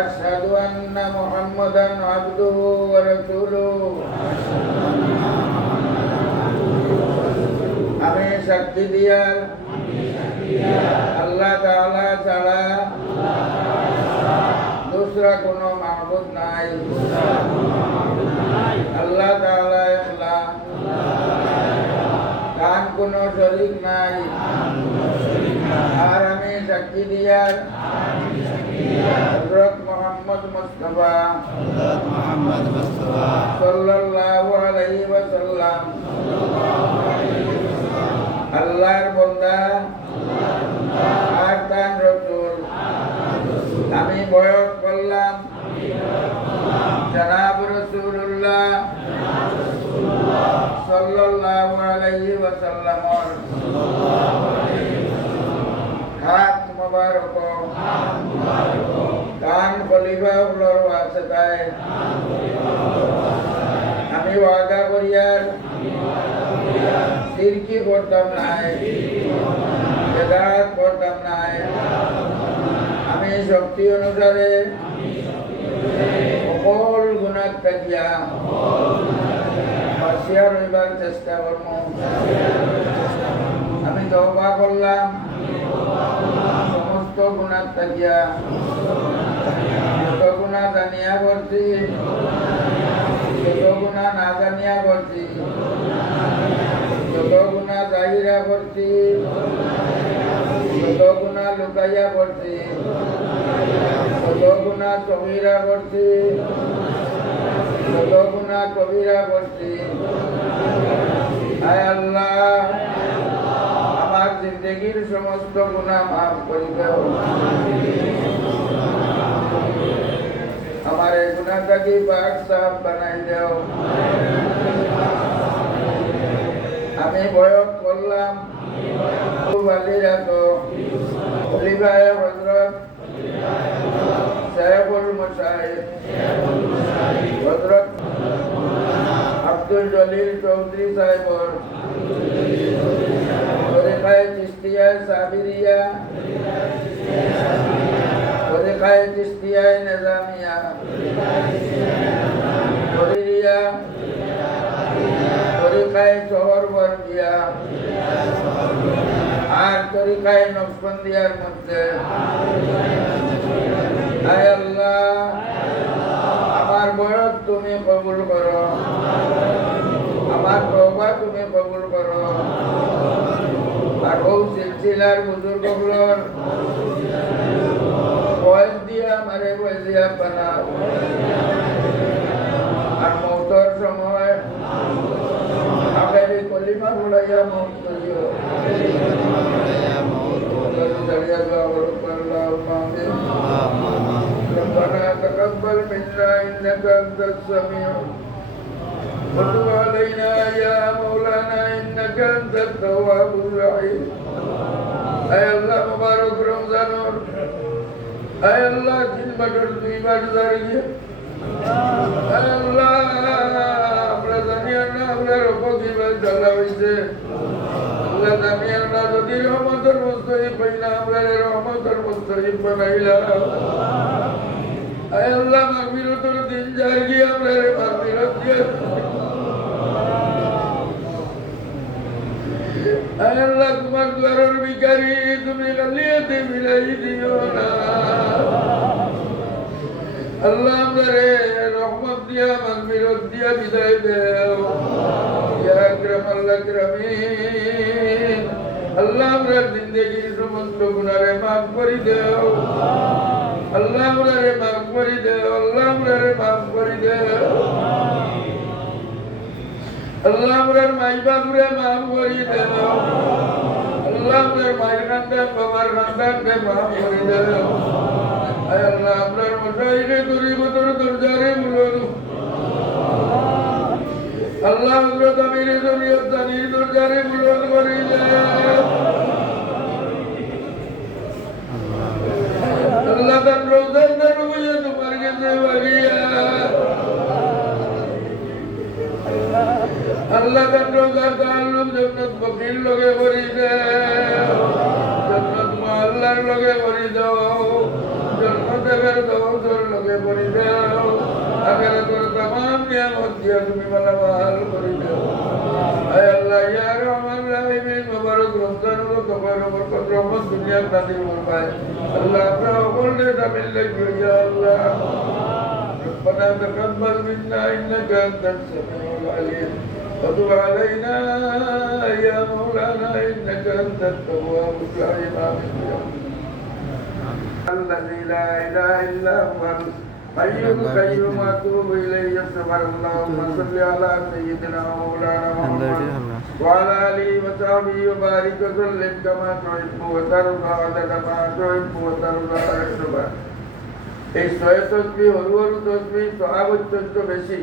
وأشهد أن محمدا عبده ورسوله আমি সাক্ষী দিয়ার আল্লাহ তাআলা ছাড়া दूसरा কোনো মাবুদ নাই আল্লাহ তাআলা একলা তার কোনো শরীক নাই আর আমি সাক্ষী দিয়ার হযরত মুহাম্মদ মুস্তাফা সাল্লাল্লাহু আলাইহি ওয়াসাল্লাম আল্লাহর বান্দা আর তার রাসূল আমি বয়ান করলাম জনাব রাসূলুল্লাহ সাল্লাল্লাহু আলাইহি ওয়াসাল্লামর হাত মুবারক কান খলিফাউল্লাহর ওয়াসিতায় আমি ওয়াদা করিয়ার শিরকি করতাম নাই বেদাত করতাম নাই আমি শক্তি অনুসারে সকল গুণাত থাকিয়া বাঁচিয়া রইবার চেষ্টা করব আমি তওবা করলাম সমস্ত গুণাত থাকিয়া যত গুণা জানিয়া করছি যত গুণা না জানিয়া করছি যত গুণা জাহিরা করছি যত গুণা লুকাইয়া করছি যত গুণা সগীরা করছি যত গুণা কবিরা করছি আয় আল্লাহ আমার জিন্দগির সমস্ত গুণা মাফ করে দাও আমার এই গুণাটাকে পাক সাফ বানাই দাও আমি বয়ান করলাম খলিফায়ে হযরত সাহেবুল মুশাহিদ হযরত আব্দুল জলিল চৌধুরী সাহেবর তরিকায়ে চিশতিয়া সাবিরিয়া তরিকায়ে চিশতিয়া নিজামিয়া তরিকায়ে সোহরওয়ার্দিয়া আর তরিকায়ে নকশবন্দিয়ার মধ্যে আয় আল্লাহ আমার বয়স তুমি কবুল করো আমার তওবা তুমি কবুল করো আর ও সিলসিলার বুজুর্গগুলোর বয়স দিয়া আমারে বয়সিয়া বানাও আর মৌতর সময় আখেরি কলিমা বলাইয়া মৌত করিও ربنا تقبل منا إنك أنت السميع وتب علينا يا مولانا إنك أنت التواب الرحيم أي الله مبارك رمضان أي الله दिन बटर दुई बार जारिए أي الله আমরা জানি না আমরা রকম দিবেন জ্বালা হইছে আল্লাহ জানি না যদি রহমতের মুস্তাহিব হইলা আমরা রহমতের মুস্তাহিব বানাইলা আয় আল্লাহ মাগফিরাতের দিন জারি আমরা মাগফিরাত দিয়া আয় আল্লাহ তোমার দুয়ারের ভিখারি তুমি গালিয়াতে মিলাই দিও না আল্লাহ আমারে রহমত দিয়া মাগফিরাত দিয়া বিদায় দাও ইয়া আকরামাল আকরামিন আল্লাহ আমার জিন্দেগির সমস্ত গুনাহে মাফ করে দাও আল্লাহ আমারে মাফ করে দাও আল্লাহ আমারে মাফ করে দাও আল্লাহ আমার মাই বাবুরে মাফ করে দাও আল্লাহ আমার মায়ের খানদান বাবার খানদানকে মাফ করে দাও আয় আল্লাহ আপনার মশাইকে গরিবতর দরজারে মুলানো আল্লাহ হযরত আমির শরীয়ত জানির দরজারে মুলান করে দাও আল্লাহ তার রোজার দরবারে তোমার কাছে বাগিয়া আল্লাহ তার রোজার তাআল্লুক জান্নাত বকিল লগে করে দাও জান্নাত আল্লাহর লগে করে দাও জান্নাতে বের দাও বরকতে ভরে দাও আখিরাতের तमाम নিয়ামত দিয়া তুমি মালামাল করে দাও আয় আল্লাহ ইয়া রহমান রহিম মুবারক রমজানুল কবর বরকত রহমত দুনিয়া নাজিল ফরমায় আল্লাহ আমরা সকলে দামিল লাগি ইয়া আল্লাহ ربنا تقبل منا انك انت السميع العليم وتب علينا يا مولانا انك انت التواب الرحيم امين الذي لا اله الا هو الحي القيوم واتوب اليه سبحان اللهم صل على سيدنا مولانا محمد وعلى اله وصحبه وبارك وسلم كما تحب وترضى عدد ما تحب وترضى এই 600 তসবিহ হরু হরু তসবিহ সওয়াব অত্যন্ত বেশি